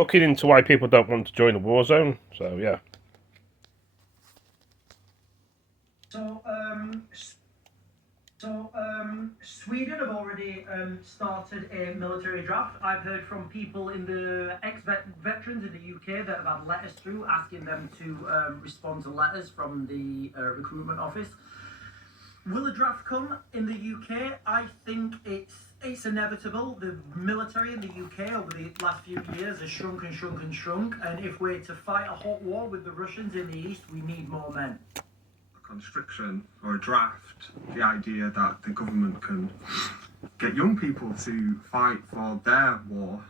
looking into why people don't want to join the war zone. So yeah. Sweden have already started a military draft. I've heard from people in the ex-veterans in the UK that have had letters through asking them to respond to letters from the recruitment office. Will a draft come in the UK? I think it's inevitable. The military in the UK over the last few years has shrunk and shrunk and shrunk, and if we're to fight a hot war with the Russians in the east, we need more men. Conscription or a draft, the idea that the government can get young people to fight for their war.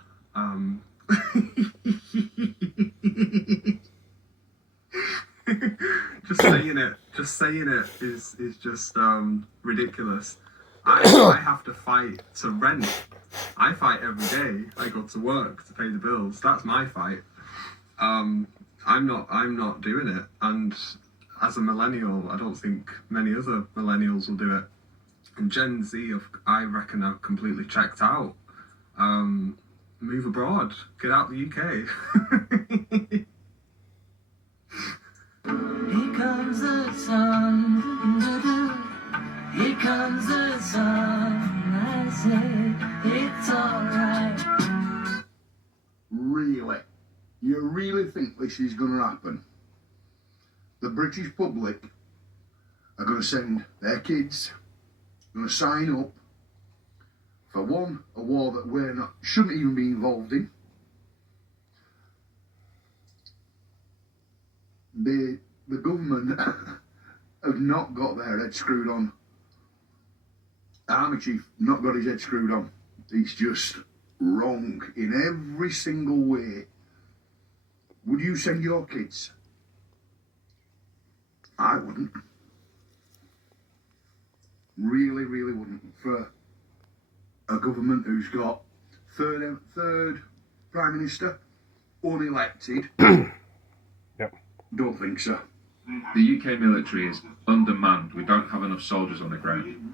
just saying it is just ridiculous. I have to fight to rent. I fight every day. I go to work to pay the bills. That's my fight. I'm not doing it, and as a millennial, I don't think many other millennials will do it. And Gen Z, I reckon, are completely checked out. Move abroad. Get out the UK. Here comes the sun. Here comes the sun. I say it's alright. Really? You really think this is going to happen? The British public are going to send their kids, going to sign up for one, a war that shouldn't even be involved in. The government have not got their head screwed on. The Army Chief not got his head screwed on. It's just wrong in every single way. Would you send your kids? I wouldn't. Really, really wouldn't. For a government who's got third Prime Minister, unelected. Yep. Don't think so. The UK military is undermanned. We don't have enough soldiers on the ground.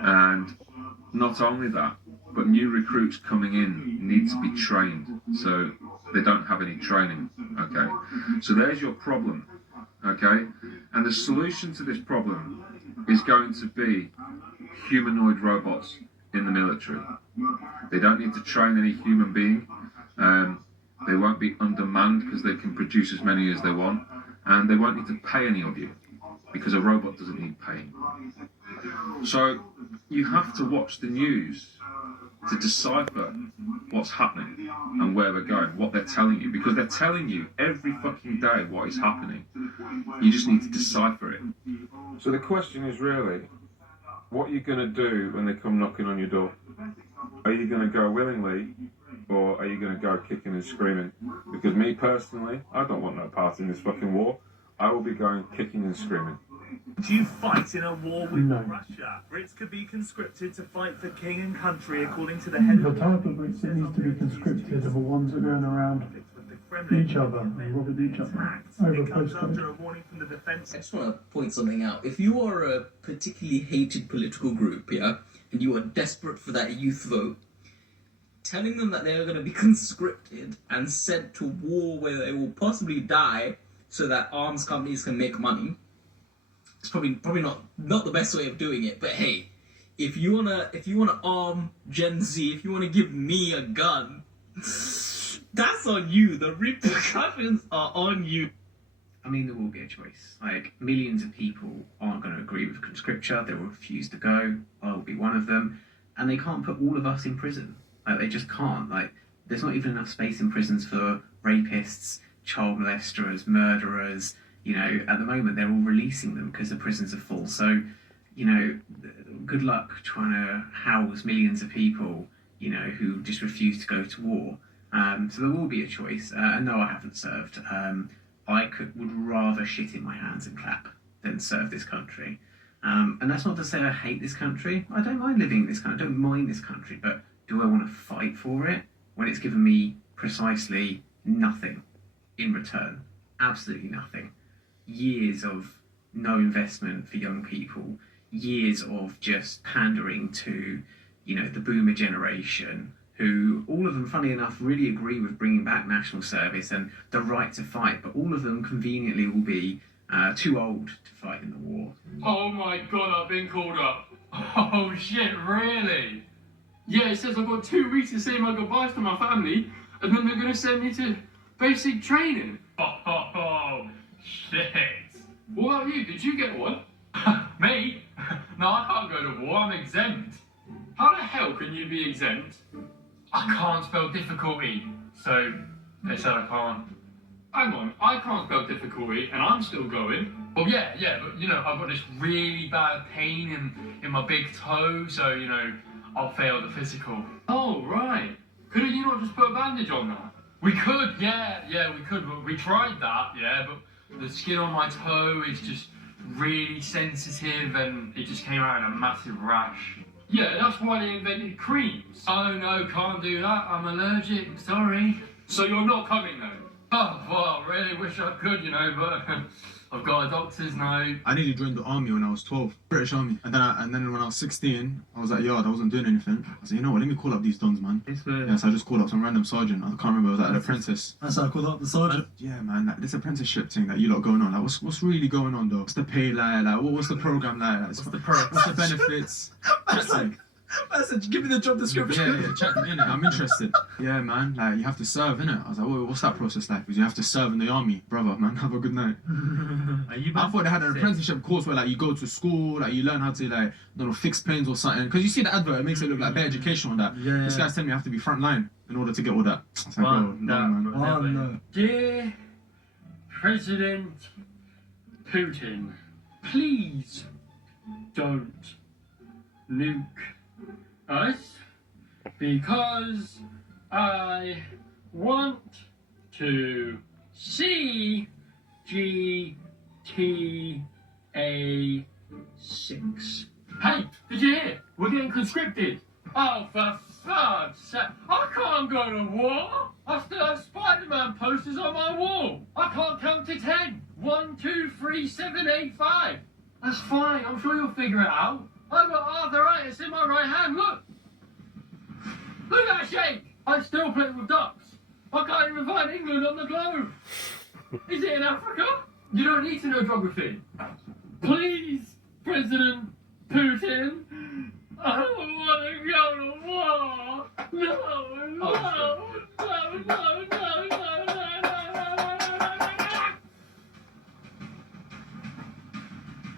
And not only that, but new recruits coming in need to be trained. So they don't have any training. Okay. So there's your problem. Okay. And the solution to this problem is going to be humanoid robots in the military. They don't need to train any human being. They won't be undermanned because they can produce as many as they want. And they won't need to pay any of you because a robot doesn't need paying. So you have to watch the news to decipher what's happening and where we're going, what they're telling you, because they're telling you every fucking day what is happening. You just need to decipher it. So the question is really, what are you going to do when they come knocking on your door? Are you going to go willingly, or are you going to go kicking and screaming? Because me personally, I don't want no part in this fucking war. I will be going kicking and screaming. Do you fight in a war with Russia? Brits could be conscripted to fight for king and country according to the head of the type of Brits that needs to be conscripted are the ones that are going around each other and robbing each other over postcode. I just want to point something out. If you are a particularly hated political group, yeah, and you are desperate for that youth vote, telling them that they are going to be conscripted and sent to war where they will possibly die so that arms companies can make money, it's probably not the best way of doing it. But hey, if you wanna arm Gen Z, if you wanna give me a gun, that's on you. The repercussions are on you. I mean, there will be a choice. Like, millions of people aren't going to agree with conscription. They will refuse to go. I will be one of them. And they can't put all of us in prison. Like, they just can't. Like, there's not even enough space in prisons for rapists, child molesters, murderers. You know, at the moment, they're all releasing them because the prisons are full. So, you know, good luck trying to house millions of people, you know, who just refuse to go to war. So there will be a choice. And no, I haven't served. I would rather shit in my hands and clap than serve this country. And that's not to say I hate this country. I don't mind living in this country. I don't mind this country. But do I want to fight for it when it's given me precisely nothing in return? Absolutely nothing. Years of no investment for young people. Years of just pandering to, you know, the boomer generation. who all of them, funny enough, really agree with bringing back national service and the right to fight, but all of them conveniently will be too old to fight in the war. Oh my god, I've been called up. Oh shit, really? Yeah, it says I've got 2 weeks to say my goodbyes to my family, and then they're gonna send me to basic training. Oh, shit. What about you? Did you get one? Me? No, I can't go to war, I'm exempt. How the hell can you be exempt? I can't spell difficulty, so they said I can't. Hang on, I can't spell difficulty and I'm still going. Well, yeah, but you know, I've got this really bad pain in my big toe, so you know, I'll fail the physical. Oh, right. Could you not just put a bandage on that? We could, yeah, we could, but we tried that, yeah, but the skin on my toe is just really sensitive and it just came out in a massive rash. Yeah, that's why they invented creams. Oh no, can't do that, I'm allergic, sorry. So you're not coming though? Oh, well, I really wish I could, you know, but I've got a doctor's note. I nearly joined the army when I was 12, British Army. And then when I was 16, I was at yard, I wasn't doing anything. I said, you know what, let me call up these dons, man. Yeah, so I just called up some random sergeant. I can't remember, it was like an apprentice. That's how I called up the sergeant. Yeah, man, like, this apprenticeship thing that you lot going on, like, what's really going on, though? What's the pay like? What's the program like? What's the benefits? I said, give me the job description. Yeah, chat to me, innit? I'm interested. Yeah, man, like, you have to serve, innit? I was like, what's that process like? Because you have to serve in the army. Brother, man, have a good night. I thought they had an apprenticeship course where, like, you go to school, like, you learn how to, like, I don't know, fix planes or something. Because you see the advert, it makes it look like better education on that. Yeah. This guy's telling me I have to be front line in order to get all that. It's like, bro, no, man. Oh, no. Dear President Putin, please don't nuke us because I want to see GTA 6. Hey, did you hear? We're getting conscripted. Oh, for fuck's sake. I can't go to war. I still have Spider-Man posters on my wall. I can't count to 10. 1, 2, 3, 7, 8, 5. That's fine. I'm sure you'll figure it out. I've got arthritis in my right hand. Look. Look at that shake. I still play with ducks. I can't even find England on the globe. Is it in Africa? You don't need to know geography. Please, President Putin. I don't want to go to war. No.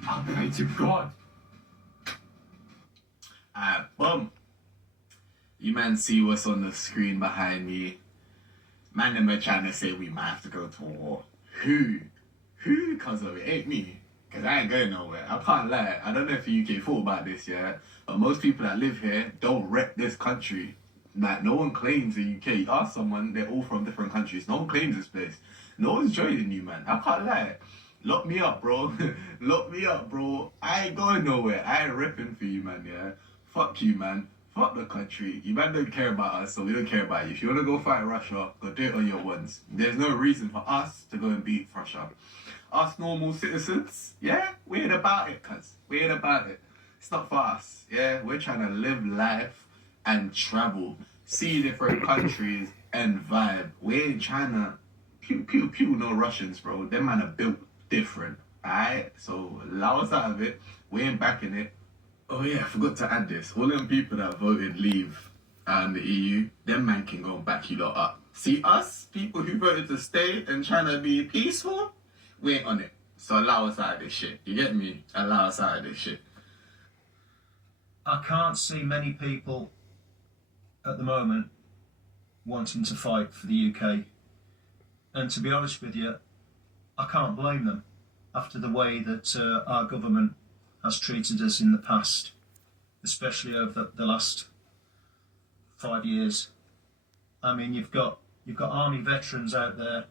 I'll pray to God. Boom. You man see what's on the screen behind me. Man, them are trying to say we might have to go to war. Who? Because of it? Ain't me. Because I ain't going nowhere. I can't lie. I don't know if the UK thought about this, yeah? But most people that live here don't rep this country. Like, no one claims the UK. You ask someone, they're all from different countries. No one claims this place. No one's joining you, man. I can't lie. Lock me up, bro. Lock me up, bro. I ain't going nowhere. I ain't repping for you, man, yeah? Fuck you, man. Fuck the country. You man don't care about us, so we don't care about you. If you want to go fight Russia, go do it on your ones. There's no reason for us to go and beat Russia. Us normal citizens, yeah? We ain't about it, cuz. We ain't about it. It's not for us, yeah? We're trying to live life and travel. See different countries and vibe. We ain't trying to pew no Russians, bro. Them man are built different, alright? So allow us out of it. We ain't backing it. Oh yeah, I forgot to add this. All them people that voted leave the EU, them man can go and back you lot up. See us, people who voted to stay and trying to be peaceful, we ain't on it. So allow us out of this shit. You get me? Allow us out of this shit. I can't see many people at the moment wanting to fight for the UK. And to be honest with you, I can't blame them after the way that our government has treated us in the past, especially over the last 5 years. I mean, you've got army veterans out there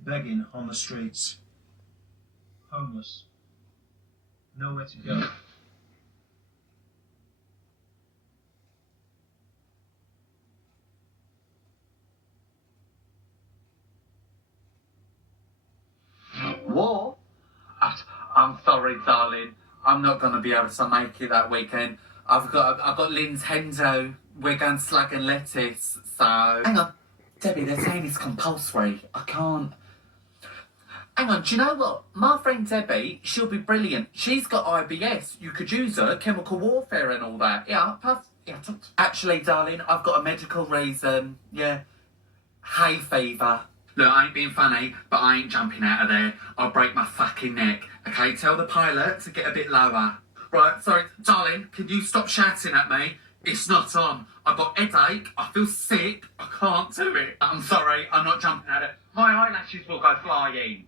begging on the streets, homeless, nowhere to go. War? I'm sorry, darling. I'm not going to be able to make it that weekend. I've got Nintendo. We're going slag and lettuce. So hang on, Debbie. They're saying it's compulsory. I can't. Hang on. Do you know what? My friend Debbie, she'll be brilliant. She's got IBS. You could use her, chemical warfare and all that. Yeah. Yeah. Actually, darling, I've got a medical reason. Yeah. Hay fever. Look, I ain't being funny, but I ain't jumping out of there. I'll break my fucking neck. Okay, tell the pilot to get a bit lower. Right, sorry, darling, can you stop shouting at me? It's not on. I've got headache, I feel sick, I can't do it. I'm sorry, I'm not jumping at it. My eyelashes will go flying.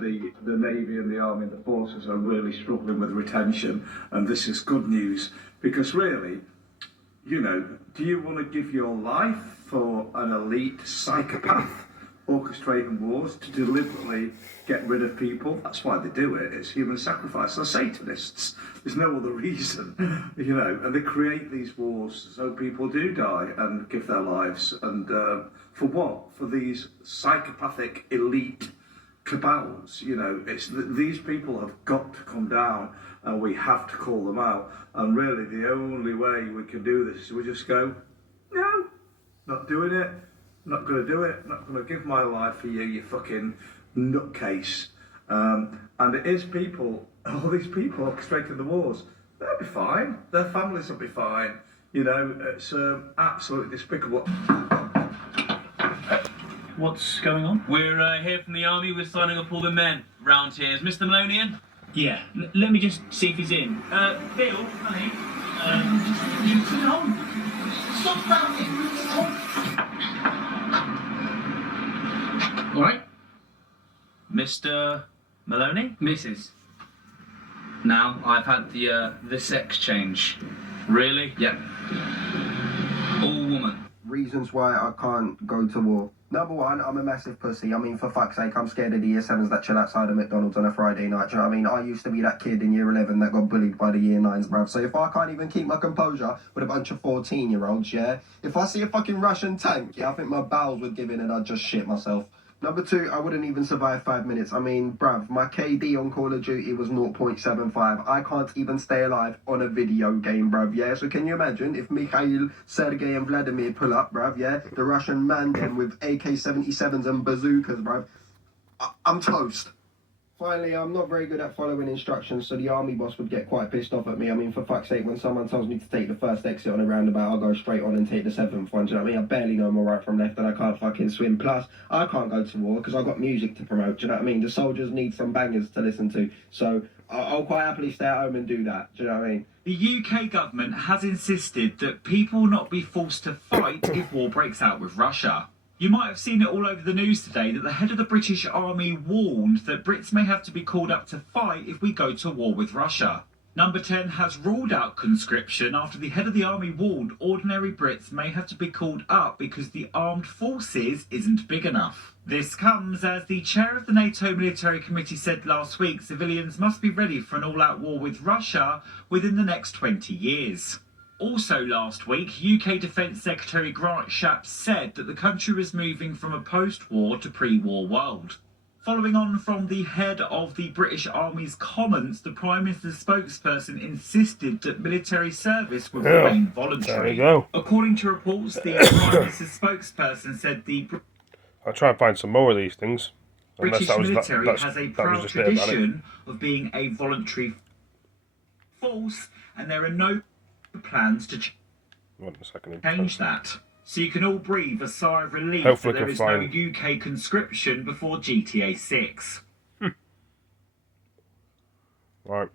The Navy and the Army and the forces are really struggling with retention, and this is good news because really, you know, do you want to give your life for an elite psychopath orchestrating wars to deliberately get rid of people? That's why they do it. It's human sacrifice. They're Satanists. There's no other reason, you know, and they create these wars so people do die and give their lives. And for what? For these psychopathic elite cabals, you know, these people have got to come down and we have to call them out. And really the only way we can do this is we just go, no, not doing it, not going to do it, not going to give my life for you, you fucking nutcase. And it is people, all these people orchestrating the wars, they'll be fine, their families will be fine, you know, it's absolutely despicable. What's going on? We're here from the army. We're signing up all the men round here. Is Mr. Maloney in? Yeah. Let me just see if he's in. Bill, honey. You sit on. Stop shouting. All right. Mr. Maloney? Mrs. Now I've had the sex change. Really? Yep. All woman. Reasons why I can't go to war. Number one, I'm a massive pussy. I mean, for fuck's sake, I'm scared of the year 7s that chill outside of McDonald's on a Friday night. Do you know what I mean? I used to be that kid in year 11 that got bullied by the year 9s, bruv. So if I can't even keep my composure with a bunch of 14-year-olds, yeah? If I see a fucking Russian tank, yeah, I think my bowels would give in and I'd just shit myself. Number two, I wouldn't even survive 5 minutes. I mean, bruv, my KD on Call of Duty was 0.75. I can't even stay alive on a video game, bruv, yeah? So can you imagine if Mikhail, Sergei and Vladimir pull up, bruv, yeah? The Russian man then with AK-77s and bazookas, bruv. I'm toast. Finally, I'm not very good at following instructions, so the army boss would get quite pissed off at me. I mean, for fuck's sake, when someone tells me to take the first exit on a roundabout, I'll go straight on and take the 7th one. Do you know what I mean? I barely know my right from left and I can't fucking swim. Plus, I can't go to war because I've got music to promote. Do you know what I mean? The soldiers need some bangers to listen to. So I'll quite happily stay at home and do that. Do you know what I mean? The UK government has insisted that people not be forced to fight if war breaks out with Russia. You might have seen it all over the news today that the head of the British Army warned that Brits may have to be called up to fight if we go to war with Russia. Number 10 has ruled out conscription after the head of the army warned ordinary Brits may have to be called up because the armed forces isn't big enough. This comes as the chair of the NATO Military Committee said last week civilians must be ready for an all-out war with Russia within the next 20 years. Also last week, UK Defence Secretary Grant Shapps said that the country was moving from a post-war to pre-war world. Following on from the head of the British Army's comments, the Prime Minister's spokesperson insisted that military service would remain voluntary. There you go. According to reports, the Prime Minister's spokesperson said the I'll try and find some more of these things. British military has a proud tradition of being a voluntary force, and there are no plans to change that. So you can all breathe a sigh of relief that there is no UK conscription before GTA 6. Right.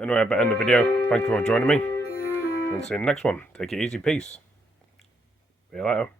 Anyway, I better end the video. Thank you for joining me. And see you in the next one. Take it easy. Peace. See you later.